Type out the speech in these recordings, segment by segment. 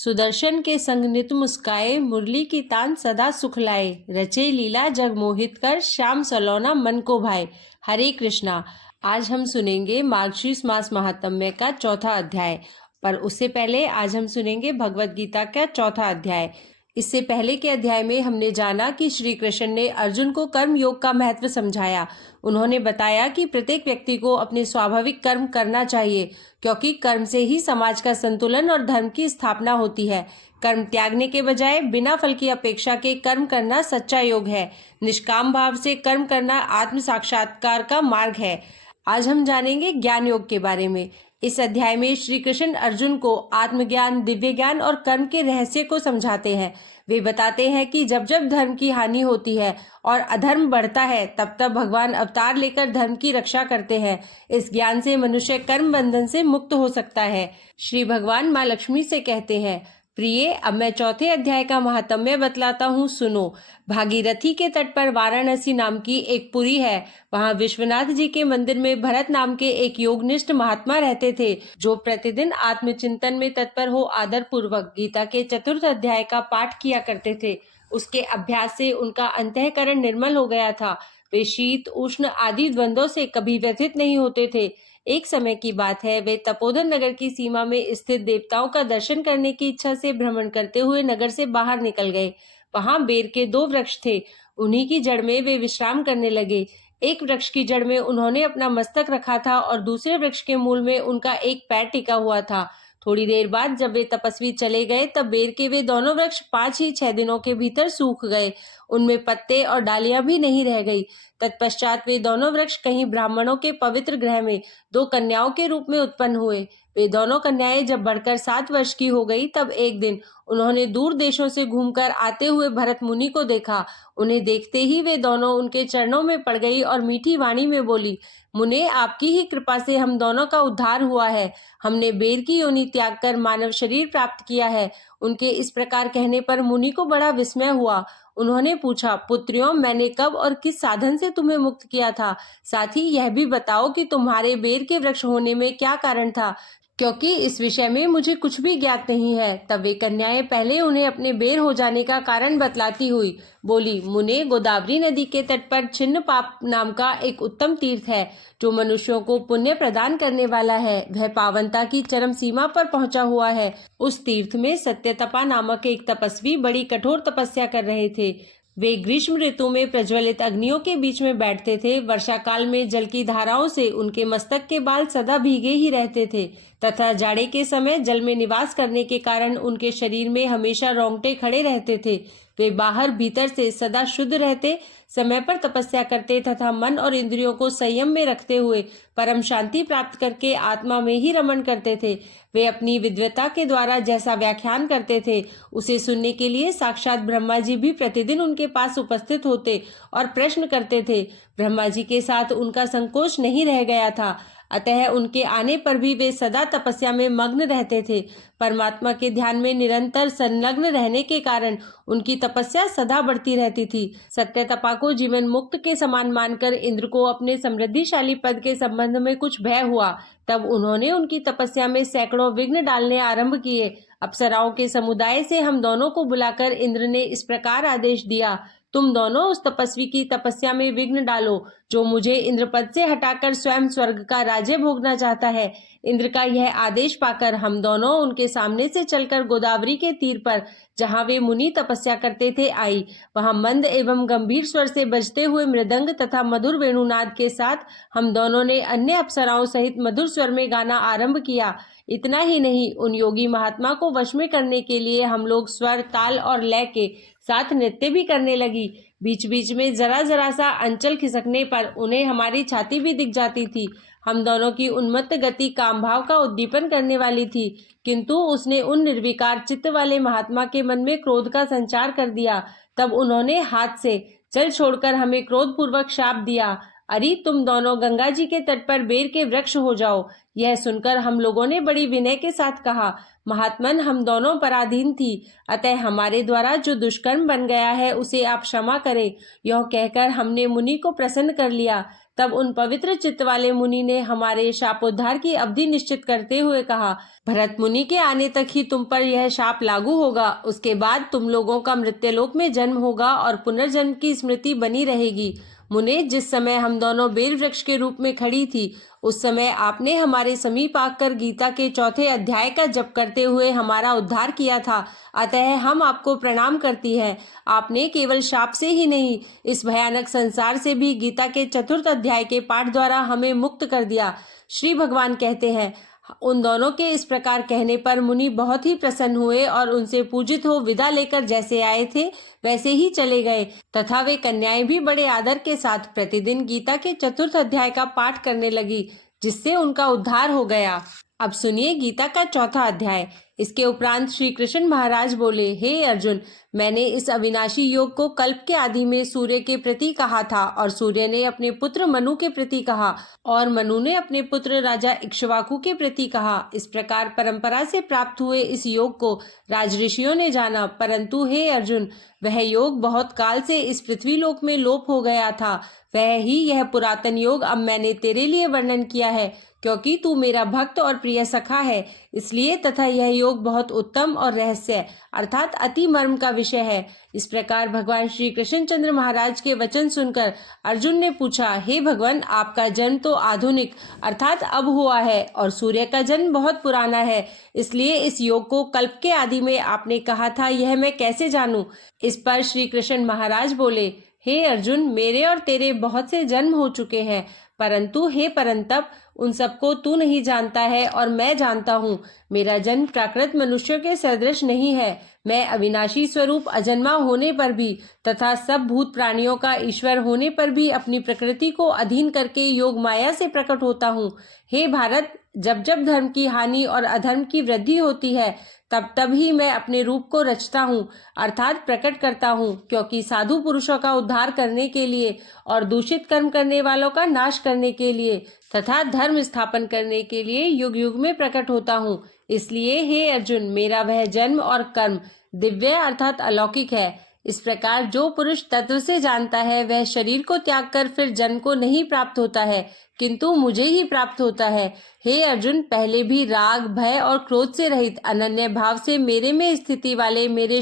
सुदर्शन के संग नित मुस्काए, मुरली की तान सदा सुख लाए, रचे लीला जग मोहित कर, श्याम सलोना मन को भाए। हरे कृष्णा। आज हम सुनेंगे मार्गशीर्ष मास महात्म्य का चौथा अध्याय, पर उससे पहले आज हम सुनेंगे भगवत गीता का चौथा अध्याय। इससे पहले के अध्याय में हमने जाना कि श्री कृष्ण ने अर्जुन को कर्म योग का महत्व समझाया। उन्होंने बताया कि प्रत्येक व्यक्ति को अपने स्वाभाविक कर्म करना चाहिए, क्योंकि कर्म से ही समाज का संतुलन और धर्म की स्थापना होती है। कर्म त्यागने के बजाय बिना फल की अपेक्षा के कर्म करना सच्चा योग है। निष्काम भाव से कर्म करना आत्म साक्षात्कार का मार्ग है। आज हम जानेंगे ज्ञान योग के बारे में। इस अध्याय में श्री कृष्ण अर्जुन को आत्मज्ञान, दिव्य ज्ञान और कर्म के रहस्य को समझाते हैं। वे बताते हैं कि जब जब धर्म की हानि होती है और अधर्म बढ़ता है, तब तब भगवान अवतार लेकर धर्म की रक्षा करते हैं। इस ज्ञान से मनुष्य कर्म बंधन से मुक्त हो सकता है। श्री भगवान माँ लक्ष्मी से कहते हैं, प्रिय, अब मैं चौथे अध्याय का महात्म्य बतलाता हूँ, सुनो। भागीरथी के तट पर वाराणसी नाम की एक पुरी है। वहाँ विश्वनाथ जी के मंदिर में भरत नाम के एक योगनिष्ठ महात्मा रहते थे, जो प्रतिदिन आत्मचिंतन में तत्पर हो आदर पूर्वक गीता के चतुर्थ अध्याय का पाठ किया करते थे। उसके अभ्यास से उनका अंतःकरण निर्मल हो गया था। वे शीत, उष्ण आदि द्वंद्वों से कभी व्यथित नहीं होते थे। एक समय की बात है, वे तपोधन नगर की सीमा में स्थित देवताओं का दर्शन करने की इच्छा से भ्रमण करते हुए नगर से बाहर निकल गए। वहां बेर के 2 वृक्ष थे। उन्हीं की जड़ में वे विश्राम करने लगे। एक वृक्ष की जड़ में उन्होंने अपना मस्तक रखा था और दूसरे वृक्ष के मूल में उनका एक पैर टिका हुआ था। थोड़ी देर बाद जब वे तपस्वी चले गए, तब बेर के वे दोनों वृक्ष 5 ही 6 दिनों के भीतर सूख गए। उनमें पत्ते और डालियां भी नहीं रह गई। तत्पश्चात वे दोनों वृक्ष कहीं ब्राह्मणों के पवित्र गृह में 2 कन्याओं के रूप में उत्पन्न हुए। वे दोनों कन्याएं जब बढ़कर 7 वर्ष की हो गई, तब एक दिन उन्होंने दूर देशों से घूमकर आते हुए भरत मुनि को देखा। उन्हें देखते ही वे दोनों उनके चरणों में पड़ गई और मीठी वाणी में बोली, मुने, आपकी ही कृपा से हम दोनों का उद्धार हुआ है। हमने बेर की योनि त्याग कर मानव शरीर प्राप्त किया है। उनके इस प्रकार कहने पर मुनि को बड़ा विस्मय हुआ। उन्होंने पूछा, पुत्रियों, मैंने कब और किस साधन से तुम्हें मुक्त किया था? साथ ही यह भी बताओ कि तुम्हारे बेर के वृक्ष होने में क्या कारण था, क्योंकि इस विषय में मुझे कुछ भी ज्ञात नहीं है। तब वे कन्याएं पहले उन्हें अपने बेर हो जाने का कारण बतलाती हुई बोली, मुने, गोदावरी नदी के तट पर छिन्न पाप नाम का एक उत्तम तीर्थ है, जो मनुष्यों को पुण्य प्रदान करने वाला है। वह पावनता की चरम सीमा पर पहुंचा हुआ है। उस तीर्थ में सत्यतपा नामक एक तपस्वी बड़ी कठोर तपस्या कर रहे थे। वे ग्रीष्म ऋतु में प्रज्वलित अग्नियों के बीच में बैठते थे। वर्षा काल में जल की धाराओं से उनके मस्तक के बाल सदा भीगे ही रहते थे, तथा जाड़े के समय जल में निवास करने के कारण उनके शरीर में हमेशा रोंगटे खड़े रहते थे। वे बाहर भीतर से सदा शुद्ध रहते, समय पर तपस्या करते तथा मन और इंद्रियों को संयम में रखते हुए परम शांति प्राप्त करके आत्मा में ही रमण करते थे। वे अपनी विद्वता के द्वारा जैसा व्याख्यान करते थे, उसे सुनने के लिए साक्षात ब्रह्मा जी भी प्रतिदिन उनके पास उपस्थित होते और प्रश्न करते थे। ब्रह्मा जी के साथ उनका संकोच नहीं रह गया था, अतः उनके आने पर भी वे सदा तपस्या में मग्न रहते थे। परमात्मा के ध्यान में निरंतर संलग्न रहने के कारण उनकी तपस्या सदा बढ़ती रहती थी। सत्यतपा को जीवन मुक्त के समान मानकर इंद्र को अपने समृद्धिशाली पद के संबंध में कुछ भय हुआ। तब उन्होंने उनकी तपस्या में सैकड़ों विघ्न डालने आरंभ किए। अप्सराओं के समुदाय से हम दोनों को बुलाकर इंद्र ने इस प्रकार आदेश दिया, तुम दोनों उस तपस्वी की तपस्या में विघ्न डालो, जो मुझे इंद्रपद से हटाकर स्वयं स्वर्ग का राज्य भोगना चाहता है। इंद्र का यह आदेश पाकर हम दोनों उनके सामने से चलकर गोदावरी के तीर पर, जहाँ वे मुनि तपस्या करते थे, आई। वहाँ मंद एवं गंभीर स्वर से बजते हुए मृदंग तथा मधुर वेणुनाद के साथ हम दोनों ने अन्य अप्सराओं सहित मधुर स्वर में गाना आरंभ किया। इतना ही नहीं, उन योगी महात्मा को वश में करने के लिए हम लोग स्वर, ताल और लय के साथ नृत्य भी करने लगी। बीच बीच में जरा जरा सा अंचल खिसकने पर उन्हें हमारी छाती भी दिख जाती थी। हम दोनों की उन्मत्त गति काम भाव का उद्दीपन करने वाली थी, किंतु उसने उन निर्विकार चित्त वाले महात्मा के मन में क्रोध का संचार कर दिया। तब उन्होंने हाथ से जल छोड़कर हमें क्रोधपूर्वक शाप दिया, अरे तुम दोनों गंगा जी के तट पर बेर के वृक्ष हो जाओ। यह सुनकर हम लोगों ने बड़ी विनय के साथ कहा, महात्मन, हम दोनों पराधीन थी, अतः हमारे द्वारा जो दुष्कर्म बन गया है उसे आप क्षमा करें। यह कहकर हमने मुनि को प्रसन्न कर लिया। तब उन पवित्र चित्त वाले मुनि ने हमारे शापोद्धार की अवधि निश्चित करते हुए कहा, भरत मुनि के आने तक ही तुम पर यह शाप लागू होगा। उसके बाद तुम लोगों का मृत्यलोक में जन्म होगा और पुनर्जन्म की स्मृति बनी रहेगी। मुने, जिस समय हम दोनों बेल वृक्ष के रूप में खड़ी थी, उस समय आपने हमारे समीप आकर गीता के 4थे अध्याय का जप करते हुए हमारा उद्धार किया था, अतः हम आपको प्रणाम करती हैं। आपने केवल शाप से ही नहीं, इस भयानक संसार से भी गीता के 4th अध्याय के पाठ द्वारा हमें मुक्त कर दिया। श्री भगवान कहते हैं, उन दोनों के इस प्रकार कहने पर मुनि बहुत ही प्रसन्न हुए और उनसे पूजित हो विदा लेकर जैसे आए थे वैसे ही चले गए, तथा वे कन्याएं भी बड़े आदर के साथ प्रतिदिन गीता के 4th अध्याय का पाठ करने लगी, जिससे उनका उद्धार हो गया। अब सुनिए गीता का 4था अध्याय। इसके उपरांत श्री कृष्ण महाराज बोले, हे अर्जुन, मैंने इस अविनाशी योग को कल्प के आदि में सूर्य के प्रति कहा था, और सूर्य ने अपने पुत्र मनु के प्रति कहा, और मनु ने अपने पुत्र राजा इक्ष्वाकु के प्रति कहा। इस प्रकार परंपरा से प्राप्त हुए इस योग को राजऋषियों ने जाना, परंतु हे अर्जुन, वह योग बहुत काल से इस पृथ्वी लोक में लोप हो गया था। वह ही यह पुरातन योग अब मैंने तेरे लिए वर्णन किया है, क्योंकि तू मेरा भक्त और प्रिय सखा है, इसलिए, तथा यह योग बहुत उत्तम और रहस्य अर्थात अति मर्म का विषय है। इस प्रकार भगवान श्री कृष्णचंद्र महाराज के वचन सुनकर अर्जुन ने पूछा, हे भगवान, आपका जन्म तो आधुनिक अर्थात अब हुआ है, और सूर्य का जन्म बहुत पुराना है, इसलिए इस योग को कल्प के आदि में आपने कहा था, यह मैं कैसे जानूं? इस पर श्री कृष्ण महाराज बोले, हे अर्जुन, मेरे और तेरे बहुत से जन्म हो चुके हैं, परंतु हे परंतप, उन सबको तू नहीं जानता है और मैं जानता हूँ। मेरा जन्म प्राकृत मनुष्यों के सदृश नहीं है। मैं अविनाशी स्वरूप अजन्मा होने पर भी तथा सब भूत प्राणियों का ईश्वर होने पर भी अपनी प्रकृति को अधीन करके योग माया से प्रकट होता हूँ। हे भारत, जब जब धर्म की हानि और अधर्म की वृद्धि होती है, तब तब ही मैं अपने रूप को रचता हूँ अर्थात प्रकट करता हूँ, क्योंकि साधु पुरुषों का उद्धार करने के लिए और दूषित कर्म करने वालों का नाश करने के लिए तथा धर्म स्थापन करने के लिए युग युग में प्रकट होता हूँ। इसलिए हे अर्जुन, मेरा वह जन्म और कर्म दिव्य अर्थात अलौकिक है। इस प्रकार जो पुरुष तत्व से जानता है, वह शरीर को त्याग कर फिर जन्म को नहीं प्राप्त होता है, किंतु मुझे ही प्राप्त होता है। हे अर्जुन, पहले भी राग, भय और क्रोध से रहित अनन्य भाव से मेरे में स्थिति वाले मेरे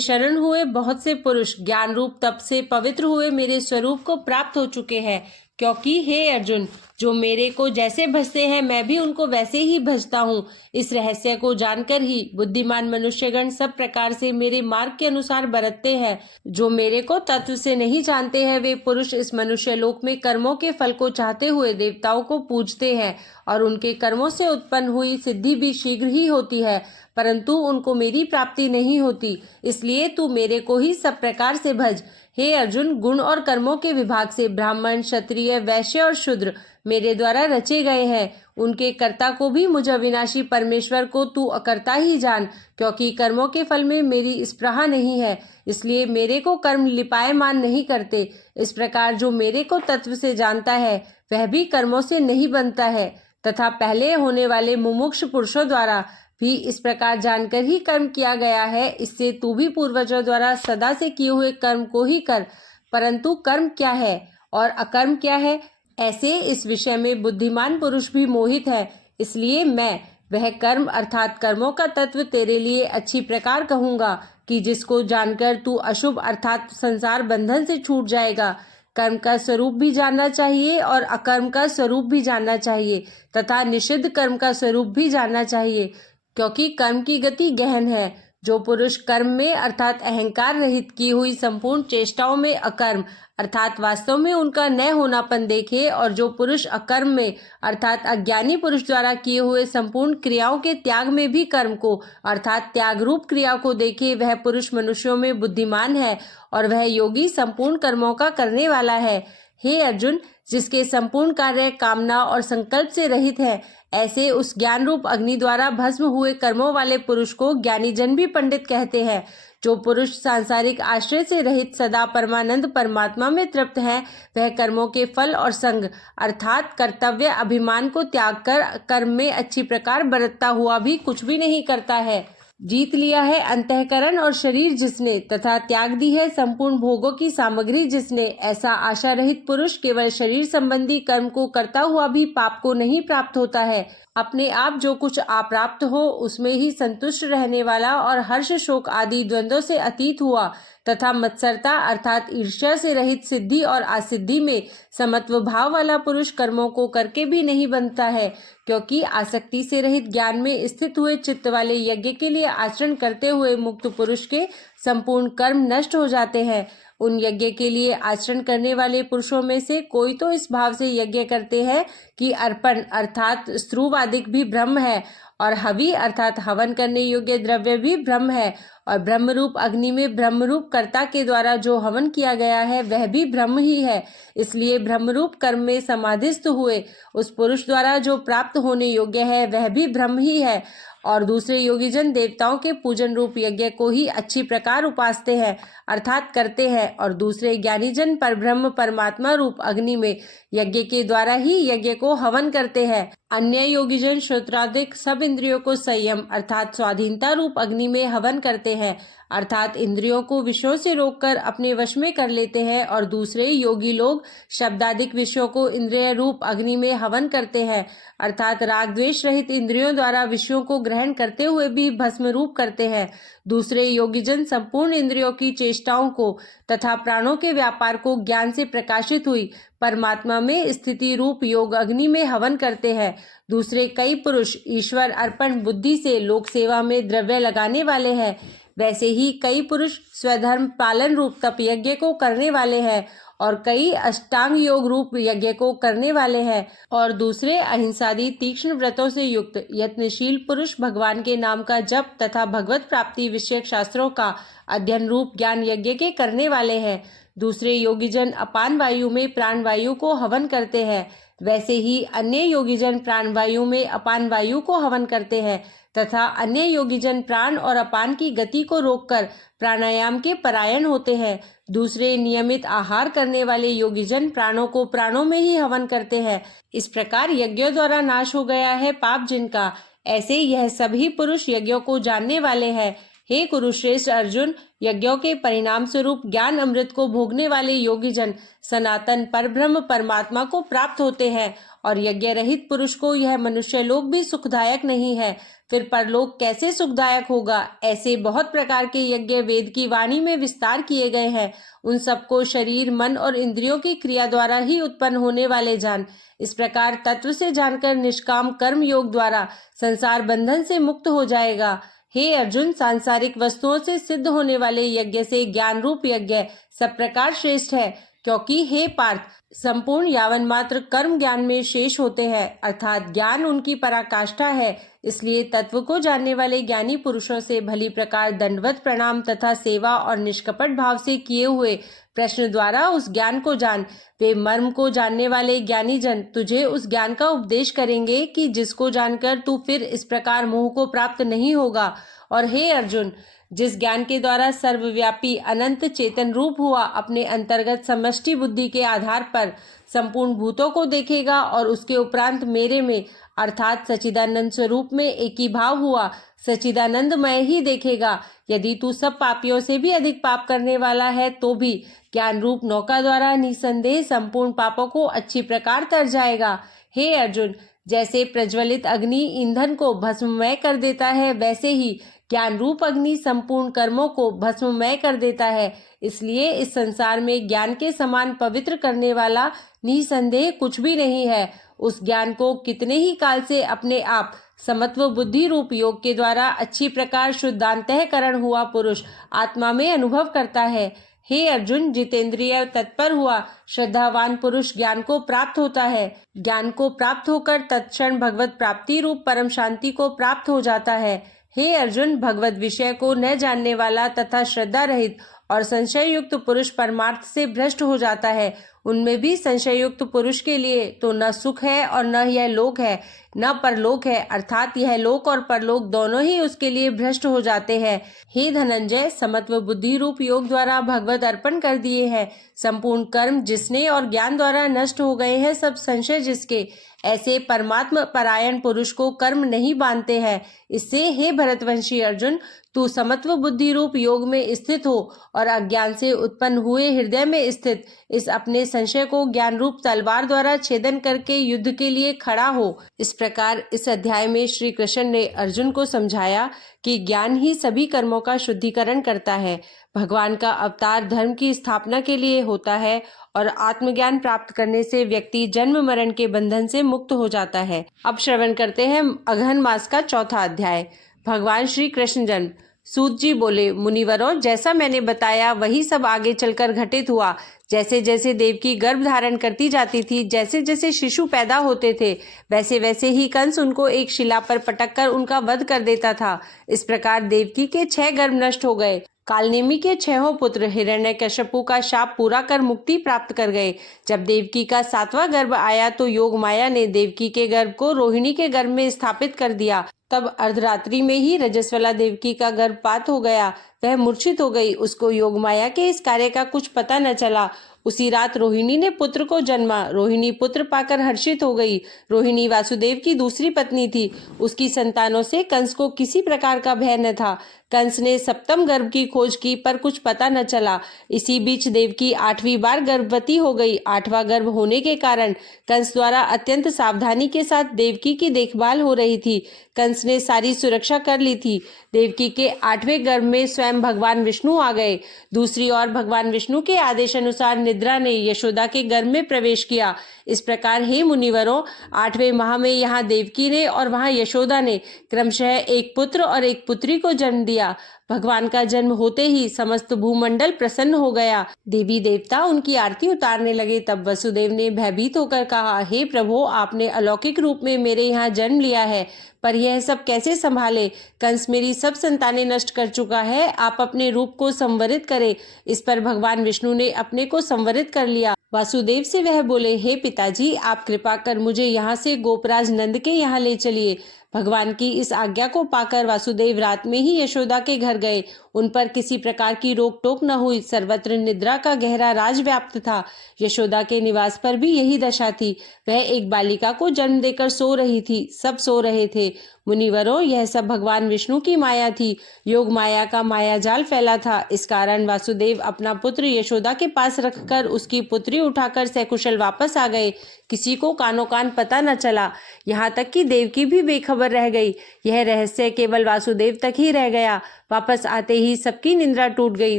शरण हुए बहुत से पुरुष ज्ञान रूप तप से पवित्र हुए मेरे स्वरूप को प्राप्त हो चुके हैं। क्योंकि हे अर्जुन, जो मेरे को जैसे भजते हैं, मैं भी उनको वैसे ही भजता हूँ। इस रहस्य को जानकर ही बुद्धिमान मनुष्यगण सब प्रकार से मेरे मार्ग के अनुसार बरतते हैं। जो मेरे को तत्व से नहीं जानते हैं, वे पुरुष इस मनुष्य लोक में कर्मों के फल को चाहते हुए देवताओं को पूजते हैं, और उनके कर्मों से उत्पन्न हुई सिद्धि भी शीघ्र ही होती है, परंतु उनको मेरी प्राप्ति नहीं होती। इसलिए तू मेरे को ही सब प्रकार से भज। हे अर्जुन, गुण और कर्मों के विभाग से ब्राह्मण, क्षत्रिय, वैश्य और शूद्र मेरे द्वारा रचे गए हैं। उनके कर्ता को भी मुझ अविनाशी परमेश्वर को तू अकर्ता ही जान, क्योंकि कर्मों के फल में मेरी स्पृहा नहीं है, इसलिए मेरे को कर्म लिपायमान नहीं करते। इस प्रकार जो मेरे को तत्व से जानता है, वह भी कर्मों से नहीं बनता है, तथा पहले होने वाले मुमुक्षु पुरुषों द्वारा भी इस प्रकार जानकर ही कर्म किया गया है। इससे तू भी पूर्वजों द्वारा सदा से किए हुए कर्म को ही कर। परंतु कर्म क्या है और अकर्म क्या है, ऐसे इस विषय में बुद्धिमान पुरुष भी मोहित है। इसलिए मैं वह कर्म अर्थात कर्मों का तत्व तेरे लिए अच्छी प्रकार कहूँगा, कि जिसको जानकर तू अशुभ अर्थात संसार बंधन से छूट जाएगा। कर्म का स्वरूप भी जानना चाहिए और अकर्म का स्वरूप भी जानना चाहिए, तथा निषिद्ध कर्म का स्वरूप भी जानना चाहिए, क्योंकि कर्म की गति गहन है। जो पुरुष कर्म में अर्थात अहंकार रहित की हुई संपूर्ण चेष्टाओं में अकर्म अर्थात वास्तव में उनका न होनापन देखे, और जो पुरुष अकर्म में अर्थात अज्ञानी पुरुष द्वारा किए हुए संपूर्ण क्रियाओं के त्याग में भी कर्म को अर्थात त्याग रूप क्रिया को देखे, वह पुरुष मनुष्यों में बुद्धिमान है, और वह योगी संपूर्ण कर्मों का करने वाला है। हे अर्जुन, जिसके संपूर्ण कार्य कामना और संकल्प से रहित है, ऐसे उस ज्ञान रूप अग्नि द्वारा भस्म हुए कर्मों वाले पुरुष को ज्ञानी जन भी पंडित कहते हैं। जो पुरुष सांसारिक आश्रय से रहित सदा परमानंद परमात्मा में तृप्त है, वह कर्मों के फल और संग अर्थात कर्तव्य अभिमान को त्याग कर कर्म में अच्छी प्रकार बरतता हुआ भी कुछ भी नहीं करता है। जीत लिया है अंतःकरण और शरीर जिसने, तथा त्याग दी है संपूर्ण भोगों की सामग्री जिसने, ऐसा आशा रहित पुरुष केवल शरीर संबंधी कर्म को करता हुआ भी पाप को नहीं प्राप्त होता है। अपने आप जो कुछ अप्राप्त हो उसमें ही संतुष्ट रहने वाला और हर्ष शोक आदि द्वंद्वों से अतीत हुआ तथा मत्सरता अर्थात ईर्ष्या से रहित सिद्धि और असिद्धि में समत्व भाव वाला पुरुष कर्मों को करके भी नहीं बनता है, क्योंकि आसक्ति से रहित ज्ञान में स्थित हुए चित्त वाले यज्ञ के लिए आचरण करते हुए मुक्त पुरुष के संपूर्ण कर्म नष्ट हो जाते हैं। उन यज्ञ के लिए आचरण करने वाले पुरुषों में से कोई तो इस भाव से यज्ञ करते हैं कि अर्पण अर्थात स्त्रुवादिक भी ब्रह्म है और हवि अर्थात हवन करने योग्य द्रव्य भी ब्रह्म है, और ब्रह्मरूप अग्नि में ब्रह्मरूप कर्ता के द्वारा जो हवन किया गया है वह भी ब्रह्म ही है। इसलिए ब्रह्मरूप कर्म में समाधिस्थ हुए उस पुरुष द्वारा जो प्राप्त होने योग्य है वह भी ब्रह्म ही है। और दूसरे योगीजन देवताओं के पूजन रूप यज्ञ को ही अच्छी प्रकार उपासते हैं अर्थात करते हैं, और दूसरे ज्ञानीजन परब्रह्म परमात्मा रूप अग्नि में यज्ञ के द्वारा ही यज्ञ को हवन करते हैं। अन्य योगीजन श्रोत्रादिक सब इंद्रियों को संयम अर्थात स्वाधीनता रूप अग्नि में हवन करते हैं अर्थात इंद्रियों को विषयों से रोककर अपने वश में कर लेते हैं, और दूसरे योगी लोग शब्दादिक विषयों को इंद्रिय रूप अग्नि में हवन करते हैं अर्थात राग द्वेष रहित इंद्रियों द्वारा विषयों को ग्रहण करते हुए भी भस्म रूप करते हैं। दूसरे योगीजन संपूर्ण इंद्रियों की चेष्टाओं को तथा प्राणों के व्यापार को ज्ञान से प्रकाशित हुई परमात्मा में स्थिति रूप योग अग्नि में हवन करते हैं। दूसरे कई पुरुष ईश्वर अर्पण बुद्धि से लोक सेवा में द्रव्य लगाने वाले हैं। वैसे ही कई पुरुष स्वधर्म पालन रूप तप यज्ञ को करने वाले हैं, और कई अष्टांग योग रूप यज्ञ को करने वाले हैं, और दूसरे अहिंसादी तीक्ष्ण व्रतों से युक्त यत्नशील पुरुष भगवान के नाम का जप तथा भगवत प्राप्ति विषयक शास्त्रों का अध्ययन रूप ज्ञान यज्ञ के करने वाले हैं। दूसरे योगीजन अपान वायु में प्राण वायु को हवन करते हैं। वैसे ही अन्य योगीजन प्राण वायु में अपान वायु को हवन करते हैं, तथा अन्य योगीजन प्राण और अपान की गति को रोककर प्राणायाम के परायण होते हैं। दूसरे नियमित आहार करने वाले योगीजन प्राणों को प्राणों में ही हवन करते हैं। इस प्रकार यज्ञों द्वारा नाश हो गया है पाप जिनका, ऐसे यह सभी पुरुष यज्ञों को जानने वाले हैं। हे कुरुश्रेष्ठ अर्जुन, यज्ञों के परिणाम स्वरूप ज्ञान अमृत को भोगने वाले योगीजन सनातन परब्रह्म परमात्मा को प्राप्त होते हैं, और यज्ञ रहित पुरुष को यह मनुष्य लोक भी सुखदायक नहीं है, फिर परलोक कैसे सुखदायक होगा। ऐसे बहुत प्रकार के यज्ञ वेद की वाणी में विस्तार किए गए हैं, उन सबको शरीर मन और इंद्रियों की क्रिया द्वारा ही उत्पन्न होने वाले जान। इस प्रकार तत्व से जानकर निष्काम कर्म योग द्वारा संसार बंधन से मुक्त हो जाएगा। हे अर्जुन, सांसारिक वस्तुओं से सिद्ध होने वाले यज्ञ से ज्ञान रूप यज्ञ सब प्रकार श्रेष्ठ है, क्योंकि हे पार्थ, संपूर्ण यावन मात्र कर्म ज्ञान में शेष होते हैं अर्थात ज्ञान उनकी पराकाष्ठा है। इसलिए तत्व को जानने वाले ज्ञानी पुरुषों से भली प्रकार दंडवत प्रणाम तथा सेवा और निष्कपट भाव से किए हुए प्रश्न द्वारा उस ज्ञान को जान। वे मर्म को जानने वाले ज्ञानी जन तुझे उस ज्ञान का उपदेश करेंगे कि जिसको जानकर तू फिर इस प्रकार मोह को प्राप्त नहीं होगा। और हे अर्जुन, जिस ज्ञान के द्वारा सर्वव्यापी अनंत चेतन रूप हुआ अपने अंतर्गत समष्टि बुद्धि के आधार पर संपूर्ण भूतों को देखेगा और उसके उपरांत मेरे में अर्थात सच्चिदानंद स्वरूप में एक ही भाव हुआ सच्चिदानंदमय ही देखेगा। यदि तू सब पापियों से भी अधिक पाप करने वाला है तो भी ज्ञान रूप नौका द्वारा निसंदेह संपूर्ण पापों को अच्छी प्रकार तर जाएगा। हे अर्जुन, जैसे प्रज्वलित अग्नि ईंधन को भस्ममय कर देता है, वैसे ही ज्ञान रूप अग्नि संपूर्ण कर्मों को भस्ममय कर देता है। इसलिए इस संसार में ज्ञान के समान पवित्र करने वाला निसंदेह कुछ भी नहीं है। उस ज्ञान को कितने ही काल से अपने आप समत्व बुद्धि रूप योग के द्वारा अच्छी प्रकार शुद्धांतःकरण हुआ पुरुष आत्मा में अनुभव करता है। हे अर्जुन, जितेंद्रिय तत्पर हुआ श्रद्धावान पुरुष ज्ञान को प्राप्त होता है। ज्ञान को प्राप्त होकर तत्क्षण भगवत प्राप्ति रूप परम शांति को प्राप्त हो जाता है। हे अर्जुन, भगवत विषय को न जानने वाला तथा श्रद्धा रहित और संशय युक्त पुरुष परमार्थ से भ्रष्ट हो जाता है। उनमें भी संशय युक्त पुरुष के लिए तो न सुख है और न यह लोक है, न परलोक है, अर्थात यह लोक और परलोक दोनों ही उसके लिए भ्रष्ट हो जाते हैं। हे धनंजय, समत्व बुद्धि रूप योग द्वारा भगवत अर्पण कर दिए हैं। संपूर्ण कर्म जिसने और ज्ञान द्वारा नष्ट हो गए हैं, सब संशय जिसके, ऐसे परमात्मा परायण पुरुष को कर्म नहीं बांधते हैं। इससे हे भरतवंशी अर्जुन, तू समत्व बुद्धि रूप योग में स्थित हो और अज्ञान से उत्पन्न हुए हृदय में स्थित इस अपने संशय को ज्ञान रूप तलवार द्वारा छेदन करके युद्ध के लिए खड़ा हो। इस प्रकार इस अध्याय में श्री कृष्ण ने अर्जुन को समझाया कि ज्ञान ही सभी कर्मों का शुद्धिकरण करता है। भगवान का अवतार धर्म की स्थापना के लिए होता है और आत्मज्ञान प्राप्त करने से व्यक्ति जन्म मरण के बंधन से मुक्त हो जाता है। अब श्रवण करते हैं अगहन मास का चौथा अध्याय। भगवान श्री कृष्ण जन्म। सूत जी बोले, मुनिवरों, जैसा मैंने बताया वही सब आगे चलकर घटित हुआ। जैसे जैसे देवकी गर्भ धारण करती जाती थी, जैसे जैसे शिशु पैदा होते थे, वैसे वैसे ही कंस उनको एक शिला पर पटक कर उनका वध कर देता था। इस प्रकार देवकी के 6 गर्भ नष्ट हो गए। कालनेमी के 6 पुत्र हिरण्यकश्यपु का शाप पूरा कर मुक्ति प्राप्त कर गए। जब देवकी का 7वां गर्भ आया तो योग माया ने देवकी के गर्भ को रोहिणी के गर्भ में स्थापित कर दिया। तब अर्धरात्रि में ही रजस्वला देवकी का गर्भपात हो गया। वह मूर्छित हो गई। उसको योग माया के इस कार्य का कुछ पता न चला। उसी रात रोहिणी ने पुत्र को जन्मा। रोहिणी पुत्र पाकर हर्षित हो गई। रोहिणी वासुदेव की दूसरी पत्नी थी। उसकी संतानों से कंस को किसी प्रकार का भय न था। कंस ने 7वें गर्भ की खोज की पर कुछ पता न चला। इसी बीच देवकी 8वीं बार गर्भवती हो गई। 8वां गर्भ होने के कारण कंस द्वारा अत्यंत सावधानी के साथ देवकी की देखभाल हो रही थी। कंस ने सारी सुरक्षा कर ली थी। देवकी के 8वें गर्भ में स्वयं भगवान विष्णु आ गए। दूसरी ओर भगवान विष्णु के आदेश अनुसार निद्रा ने यशोदा के गर्भ में प्रवेश किया। इस प्रकार हे मुनिवरों, 8वें माह में यहाँ देवकी ने और वहाँ यशोदा ने क्रमशः एक पुत्र और एक पुत्री को जन्म दिया। भगवान का जन्म होते ही समस्त भूमंडल प्रसन्न हो गया। देवी देवता उनकी आरती उतारने लगे। तब वसुदेव ने भयभीत होकर कहा, हे प्रभु, आपने अलौकिक रूप में मेरे यहाँ जन्म लिया है, पर यह सब कैसे संभाले? कंस मेरी सब संतानें नष्ट कर चुका है। आप अपने रूप को संवरित करें। इस पर भगवान विष्णु ने अपने को संवरित कर लिया। वासुदेव से वह बोले, हे पिताजी, आप कृपा कर मुझे यहाँ से गोपराज नंद के यहाँ ले चलिए। भगवान की इस आज्ञा को पाकर वासुदेव रात में ही यशोदा के घर गए। उन पर किसी प्रकार की रोक टोक न हुई। सर्वत्र निद्रा का गहरा राज व्याप्त था। यशोदा के निवास पर भी यही दशा थी। वह एक बालिका को जन्म देकर सो रही थी। सब सो रहे थे। मुनिवरों, यह सब भगवान विष्णु की माया थी। योग माया का माया जाल फैला था। इस कारण वासुदेव अपना पुत्र यशोदा के पास रखकर उसकी पुत्री उठाकर सकुशल वापस आ गए। किसी को कानो कान पता न चला। यहाँ तक कि देवकी भी बेखबर रह गई। यह रहस्य केवल वासुदेव तक ही रह गया। वापस आते ही सबकी निंद्रा टूट गई।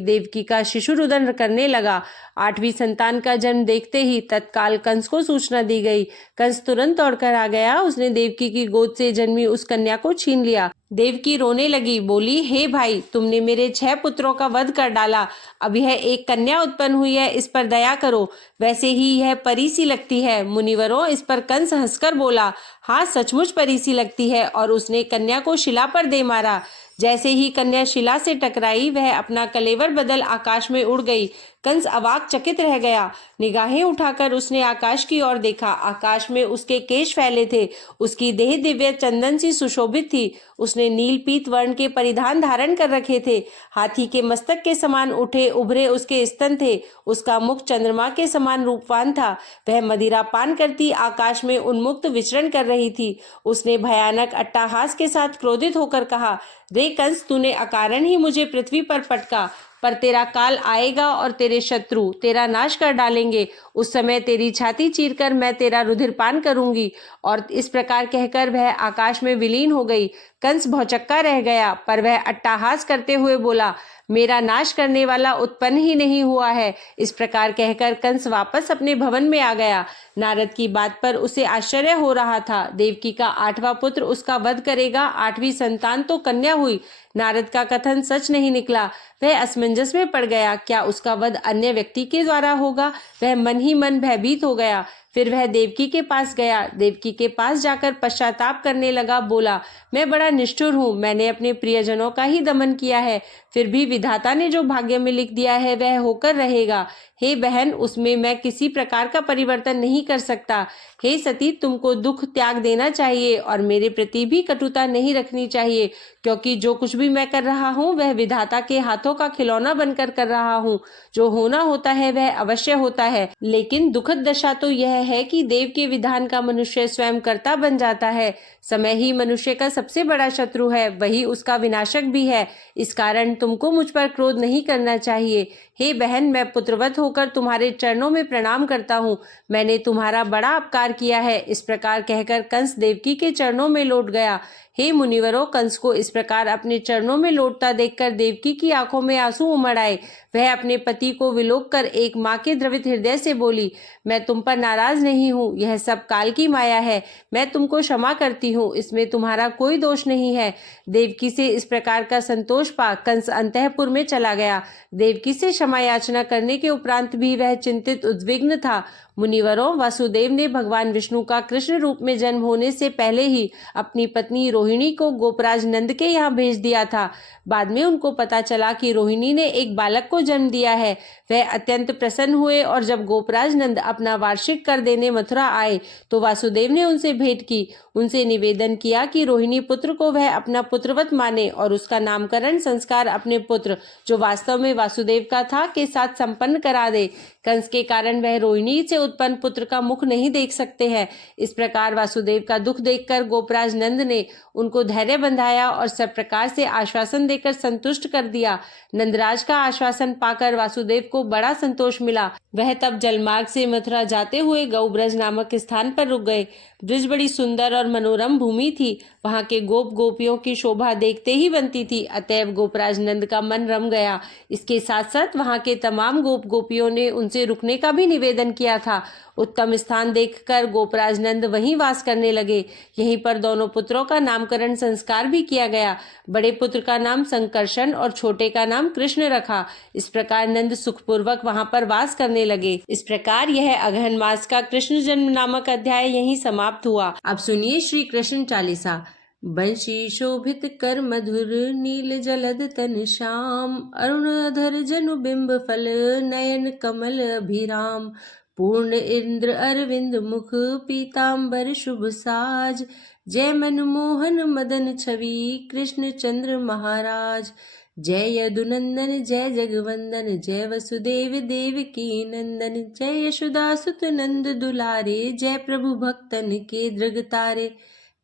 देवकी का शिशु रुदन करने लगा। 8वीं संतान का जन्म देखते ही तत्काल कंस को सूचना दी गई। कंस तुरंत दौड़कर आ गया। उसने देवकी की गोद से जन्मी उस कन्या को छीन लिया। देवकी रोने लगी, बोली, हे भाई, तुमने मेरे 6 पुत्रों का वध कर डाला। अब यह एक कन्या उत्पन्न हुई है, इस पर दया करो। वैसे ही यह परी सी लगती है। मुनिवरों, इस पर कंस हंसकर बोला, हाँ, सचमुच परी सी लगती है, और उसने कन्या को शिला पर दे मारा। जैसे ही कन्या शिला से टकराई, वह अपना कलेवर बदल आकाश में उड़ गई। कंस अवाक चकित रह गया। निगाहें उठाकर उसने आकाश की ओर देखा। आकाश में उसके केश फैले थे। उसकी देह दिव्य चंदन सी सुशोभित थी। उसने नील पीत वर्ण के परिधान धारण कर रखे थे। हाथी के मस्तक के समान उठे उभरे उसके स्तन थे। उसका मुख चंद्रमा के समान रूपवान था। वह मदिरा पान करती आकाश में उन्मुक्त विचरण कर रही थी। उसने भयानक अट्टहास के साथ क्रोधित होकर कहा, रे कंस, तूने अकारण ही मुझे पृथ्वी पर पटका, पर तेरा काल आएगा और तेरे शत्रु तेरा नाश कर डालेंगे। उस समय तेरी छाती चीरकर मैं तेरा रुधिर पान करूंगी। और इस प्रकार कहकर वह आकाश में विलीन हो गई। कंस भौचक्का रह गया, पर वह अट्टहास करते हुए बोला, मेरा नाश करने वाला उत्पन्न ही नहीं हुआ है। इस प्रकार कहकर कंस वापस अपने भवन में आ गया। नारद की बात पर उसे आश्चर्य हो रहा था। देवकी का 8वां पुत्र उसका वध करेगा। 8वीं संतान तो कन्या हुई। नारद का कथन सच नहीं निकला। वह असमंजस में पड़ गया। क्या उसका वध अन्य व्यक्ति के द्वारा होगा? वह मन ही मन भयभीत हो गया। फिर वह देवकी के पास गया। देवकी के पास जाकर पश्चाताप करने लगा, बोला, मैं बड़ा निष्ठुर हूँ, मैंने अपने प्रियजनों का ही दमन किया है, फिर भी विधाता ने जो भाग्य में लिख दिया है वह होकर रहेगा। हे बहन, उसमें मैं किसी प्रकार का परिवर्तन नहीं कर सकता। हे सती, तुमको दुख त्याग देना चाहिए और मेरे प्रति भी कटुता नहीं रखनी चाहिए, क्योंकि जो कुछ भी मैं कर रहा हूँ वह विधाता के हाथों का खिलौना बनकर कर रहा हूँ। जो होना होता है वह अवश्य होता है, लेकिन दुखद दशा तो यह है कि देव के विधान का मनुष्य स्वयं कर्ता बन जाता है। समय ही मनुष्य का सबसे बड़ा शत्रु है, वही उसका विनाशक भी है। इस कारण तुमको मुझ पर क्रोध नहीं करना चाहिए। हे बहन, मैं पुत्रवत होकर तुम्हारे चरणों में प्रणाम करता हूँ। मैंने तुम्हारा बड़ा उपकार किया है। इस प्रकार कहकर कंस देवकी के चरणों में लौट गया। हे मुनिवरों, कंस को इस प्रकार अपने चरणों में लौटता देखकर देवकी की आंखों में आंसू उमड़ आए। वह अपने पति को विलोक कर एक माँ के द्रवित हृदय से बोली, मैं तुम पर नाराज नहीं हूँ, यह सब काल की माया है, मैं तुमको क्षमा करती हूँ, इसमें तुम्हारा कोई दोष नहीं है। देवकी से इस प्रकार का संतोष पा कंस अंतःपुर में चला गया। देवकी से क्षमा याचना करने के उपरांत भी वह चिंतित उद्विग्न था। मुनिवरों, वासुदेव ने भगवान विष्णु का कृष्ण रूप में जन्म होने से पहले ही अपनी पत्नी रोहिणी को गोपराज नंद के यहाँ भेज दिया था। बाद में उनको पता चला कि रोहिणी ने एक बालक को जन्म दिया है। वह अत्यंत प्रसन्न हुए और जब गोपराज नंद अपना वार्षिक कर देने मथुरा आए तो वासुदेव ने उनसे भेंट की। उनसे निवेदन किया कि रोहिणी पुत्र को वह अपना पुत्रवत माने और उसका नामकरण संस्कार अपने पुत्र, जो वास्तव में वासुदेव का था, के साथ संपन्न करा दे। कंस के कारण वह रोहिणी से उत्पन्न पुत्र का मुख नहीं देख सकते हैं। इस प्रकार वासुदेव का दुख देखकर गोपराज नंद ने उनको धैर्य बंधाया और सब प्रकार से आश्वासन देकर संतुष्ट कर दिया। नंदराज का आश्वासन पाकर वासुदेव को बड़ा संतोष मिला। वह तब जलमार्ग से मथुरा जाते हुए गौब्रज नामक स्थान पर रुक गए। ब्रज बड़ी सुंदर और मनोरम भूमि थी। वहां के गोप गोपियों की शोभा देखते ही बनती थी, अतएव गोपराज नंद का मन रम गया। इसके साथ साथ वहां के तमाम गोप गोपियों ने उनसे रुकने का भी निवेदन किया था। उत्तम स्थान देखकर गोपराज नंद वहीं वास करने लगे। यहीं पर दोनों पुत्रों का नामकरण संस्कार भी किया गया। बड़े पुत्र का नाम संकर्षण और छोटे का नाम कृष्ण रखा। इस प्रकार नंद सुखपूर्वक वहां पर वास करने लगे। इस प्रकार यह अगहन मास का कृष्ण जन्म नामक अध्याय यहीं समाप्त हुआ। अब सुनिए श्री कृष्ण चालीसा। बंशी शोभित कर मधुर, नील जलद तन श्याम, अरुण अधर जनु बिंब फल, नयन कमल अभिराम, पूर्ण इंद्र अरविंद मुख, पीतांबर शुभ साज, जय मनमोहन मदन छवि, कृष्ण चंद्र महाराज। जय यदुनंदन जय जगवंदन, जय वसुदेव देव की नंदन, जय यशोदा सुत नंद दुलारे, जय प्रभु भक्तन के दृग तारे।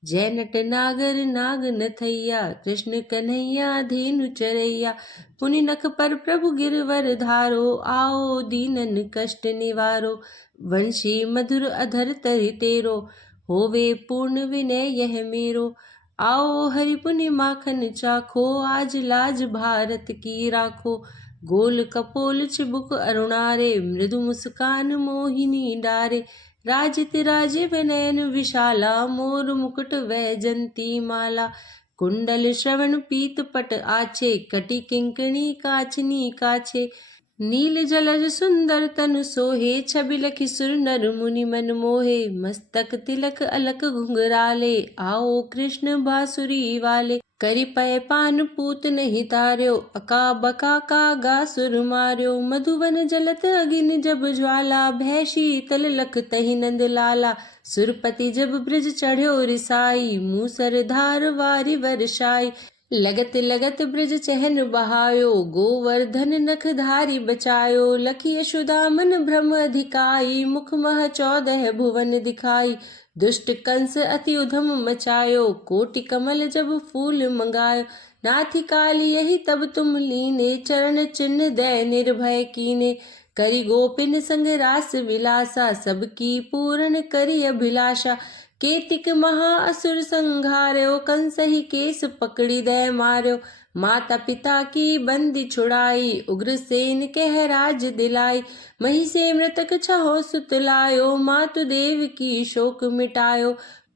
जय नट नागर नाग नथैया, कृष्ण कन्हैया धेनु चरैया, पुनि नख पर प्रभु गिरवर धारो, आओ दीनन कष्ट निवारो। वंशी मधुर अधर तरि तेरो, होवे पूर्ण विनय यह मेरो। आओ हरि पुनि माखन चाखो, आज लाज भारत की राखो। गोल कपोल चिबुक अरुणारे, मृदु मुस्कान मोहिनी डारे। राजित राजीव नयन विशाला, मोर मुकुट वैजंती माला। कुंडल श्रवण पीत पट आछे, कटि किंकणी काचनी काछे। नील जलज सुंदर तनु सोहे, छबि लखि सुर नर मुनि मन मोहे। मस्तक तिलक अलक घुंघराले, आओ कृष्ण बांसुरी वाले। करि पय पान पूत नहीं तार्यो, अका बका कागा सुर मार्यो। मधुवन जलत अगिन जब ज्वाला, भय शीतल लख तहि नंद लाला। सुरपति जब ब्रज चढ़्यो रिसाई, मूसर धार वारि बरसाई। लगत लगत ब्रज चहन बहायो, गोवर्धन नख धारी बचायो। लखी यशोदा मन भ्रम अधिकाई, मुख मह 14 भुवन दिखाई। दुष्ट कंस अति उधम मचायो, कोटि कमल जब फूल मंगायो। नाथी काली यही तब तुम लीने, चरण चिन्ह दय निर्भय कीने। करि गोपिन संग रास विलासा, सबकी पूर्ण करि अभिलाषा। केतिक महाअसुर संघार्यो, कंस ही केस पकड़ी दय मार्यो। माता पिता की बंदी छुड़ाई, उग्रसेन कह राज दिलाई। मही से मृतक छहो सुत लायो, मातु देव की शोक मिटायो।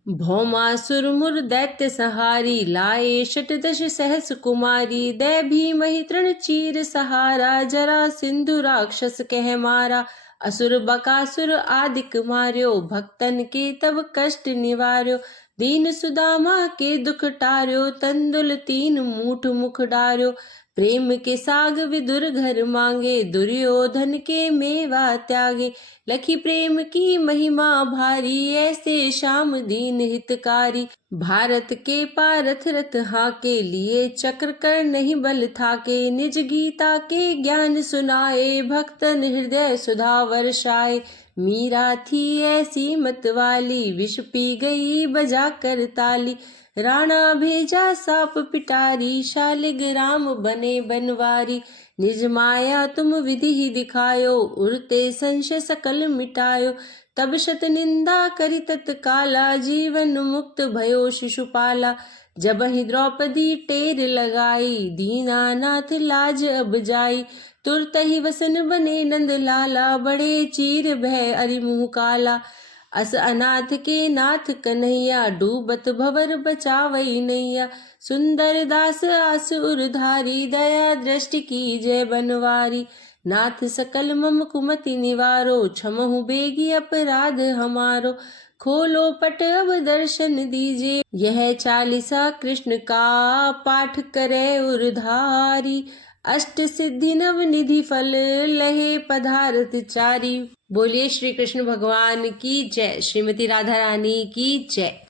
भौमासुर मुर दैत्य सहारी, लाए शतदश सहस कुमारी। दै भीमहि तृण चीर सहारा, जरा सिंधु राक्षस कह मारा। असुर बकासुर आदिक मार्यो, भक्तन के तब कष्ट निवार्यो। दीन सुदामा के दुख टार्यो, तंदुल 3 मूठ मुख डार्यो। प्रेम के साग विदुर घर मांगे, दुर्योधन के मेवा त्यागे। लखी प्रेम की महिमा भारी, ऐसे श्याम दीन हितकारी। भारत के पारथ रथ हाके, लिए चक्र कर नहीं बल थाके। निज गीता के ज्ञान सुनाए, भक्तन हृदय सुधा वर्षाए। मीरा थी ऐसी मतवाली, विष पी गई बजा कर ताली। राणा भेजा साप पिटारी, शालिग्राम बने बनवारी। निज माया तुम विधि ही दिखायो, उड़ते संशय सकल मिटायो। तब शत निंदा करी तत्काला, जीवन मुक्त भयो शिशुपाला। जब ही द्रौपदी टेर लगाई, दीनानाथ लाज अब जाई। तुरत ही वसन बने नंद लाला, बड़े चीर भय अरि मुँह काला। अस अनाथ के नाथ कन्हैया, डूबत भवर बचावई नैया। सुंदर दास आसुर धारी, दया दृष्टि की जय बनवारी। नाथ सकल मम कुमति निवारो, क्षमहु बेगी अपराध हमारो। खोलो पट अब दर्शन दीजिए, यह चालीसा कृष्ण का पाठ करे उरधारी। अष्ट सिद्धि नव निधि फल, लहे पधारत चारी। बोलिए श्री कृष्ण भगवान की जय। श्रीमती राधा रानी की जय।